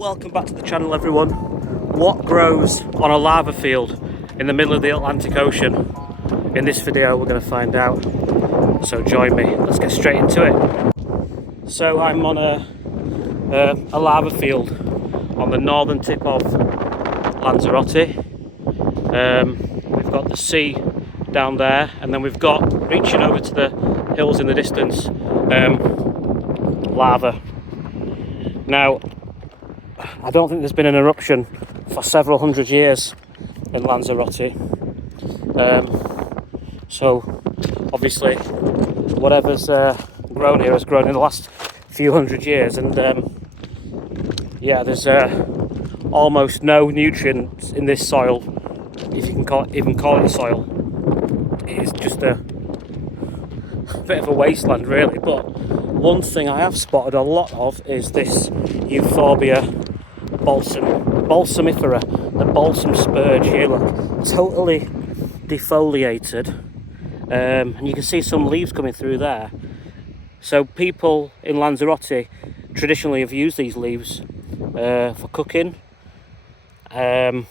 Welcome back to the channel, everyone. What grows on a lava field in the middle of the Atlantic Ocean? In this video we're going to find out, so join me. Let's get straight into it. So I'm on a lava field on the northern tip of Lanzarote. We've got the sea down there, and then we've got, reaching over to the hills in the distance, lava. Now, I don't think there's been an eruption for several hundred years in Lanzarote. So obviously whatever's grown here has grown in the last few hundred years, and yeah, there's almost no nutrients in this soil, if you can even call it soil. It's just a bit of a wasteland, really. But one thing I have spotted a lot of is this Euphorbia balsamifera, the balsam spurge here. Look, totally defoliated, and you can see some leaves coming through there. So people in Lanzarote traditionally have used these leaves for cooking, and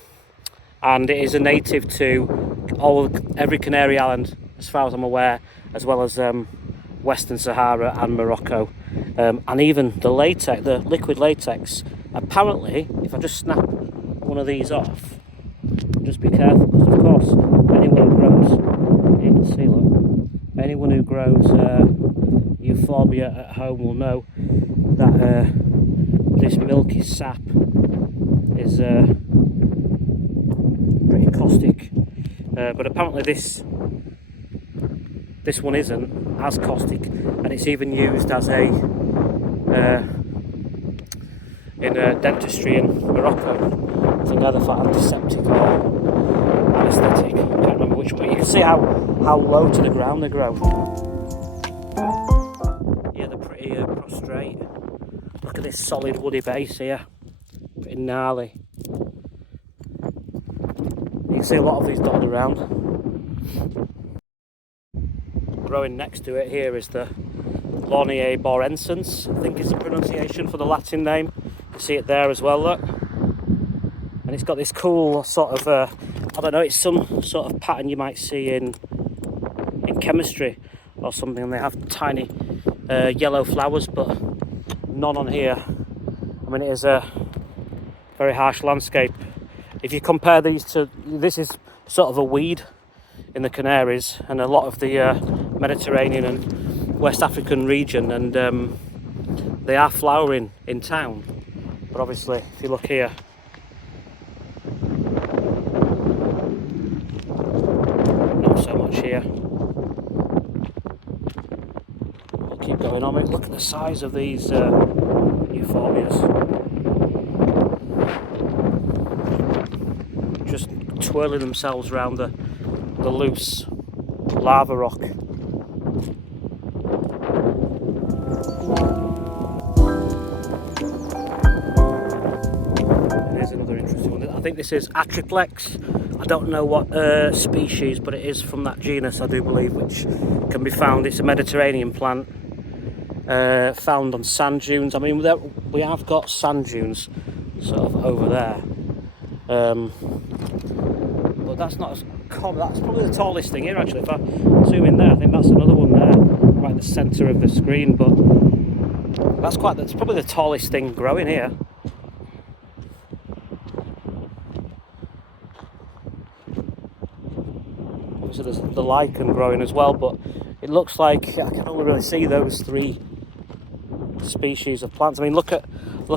it is a native to every Canary Island, as far as I'm aware, as well as Western Sahara and Morocco, and even the latex, the liquid latex. Apparently, if I just snap one of these off, just be careful, because of course anyone who grows, you can see, look, anyone who grows Euphorbia at home will know that this milky sap is pretty caustic, but apparently this one isn't as caustic, and it's even used as in dentistry in Morocco. I think either for antiseptic or anaesthetic. I can't remember which one. You can see how low to the ground they grow. Yeah, they're pretty prostrate. Look at this solid woody base here. Pretty gnarly. You can see a lot of these dotted around. Growing next to it here is the Launaea arborescens, I think is the pronunciation for the Latin name. You see it there as well, look. And it's got this cool sort of, I don't know, it's some sort of pattern you might see in chemistry or something. And they have tiny yellow flowers, but none on here. I mean, it is a very harsh landscape. If you compare these to, this is sort of a weed in the Canaries and a lot of the Mediterranean and West African region, and they are flowering in town. But obviously, if you look here, not so much here. We'll keep going on. Look at the size of these Euphorbias. Just twirling themselves around the loose lava rock. Here's another interesting one. I think this is Atriplex. I don't know what species, but it is from that genus, I do believe, which can be found. It's a Mediterranean plant, found on sand dunes. I mean, we have got sand dunes sort of over there, but that's not as common. That's probably the tallest thing here, actually. If I zoom in there, I think that's another one there, right in the centre of the screen. But that's probably the tallest thing growing here. Obviously there's the lichen growing as well, but it looks like I can only really see those three species of plants. I mean, look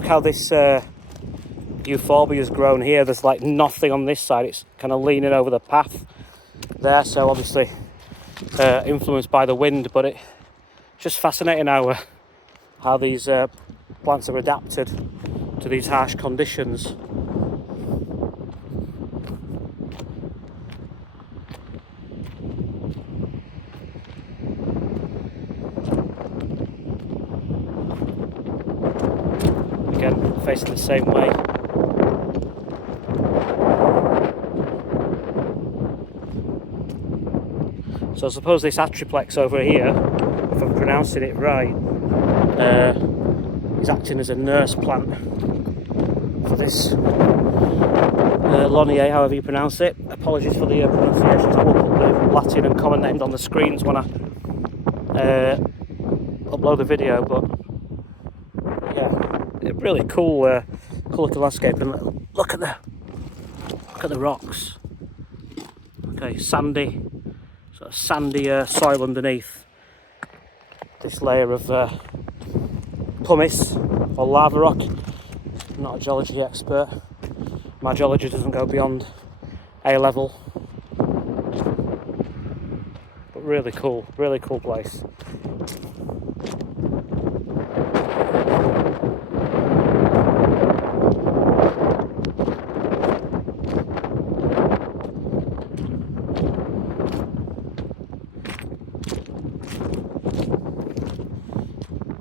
how this Euphorbia has grown here. There's like nothing on this side. It's kind of leaning over the path there, so obviously influenced by the wind. But it's just fascinating how these plants are adapted to these harsh conditions. Again, facing the same way. So I suppose this Atriplex over here, if I'm pronouncing it right, is acting as a nurse plant for this Launaea, however you pronounce it. Apologies for the pronunciations. I will put the Latin and common names on the screens when I upload the video. But yeah, really cool, cool looking landscape. And look at the rocks. Okay, sandy, sort of sandy soil underneath this layer of pumice or lava rock. I'm not a geology expert. My geology doesn't go beyond A level. But really cool place.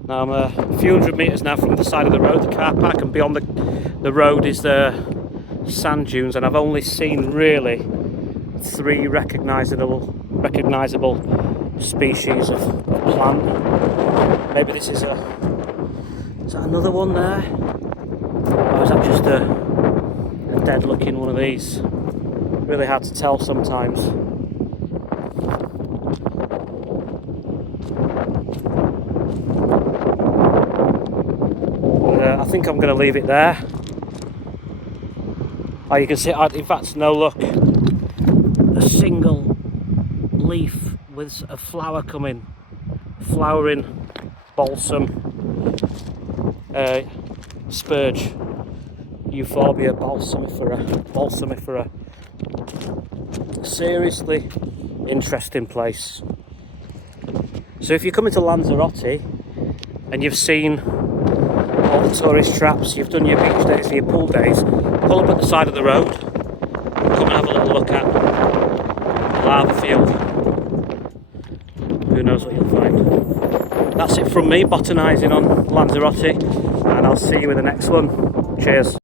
Now I'm a few hundred metres now from the side of the road, the car park, and beyond the road is the sand dunes, and I've only seen really 3 recognisable species of plant. Maybe this is that another one there? Or is that just a dead looking one of these? Really hard to tell sometimes. I think I'm going to leave it there. Oh, you can see, in fact, no, look, a single leaf with a flower coming, flowering balsam spurge, Euphorbia balsamifera. Seriously interesting place. So if you're coming to Lanzarote and you've seen all the tourist traps, you've done your beach days and your pool days, pull up at the side of the road, come and have a little look at the lava field. Who knows what you'll find. That's it from me, botanising on Lanzarote, and I'll see you in the next one. Cheers.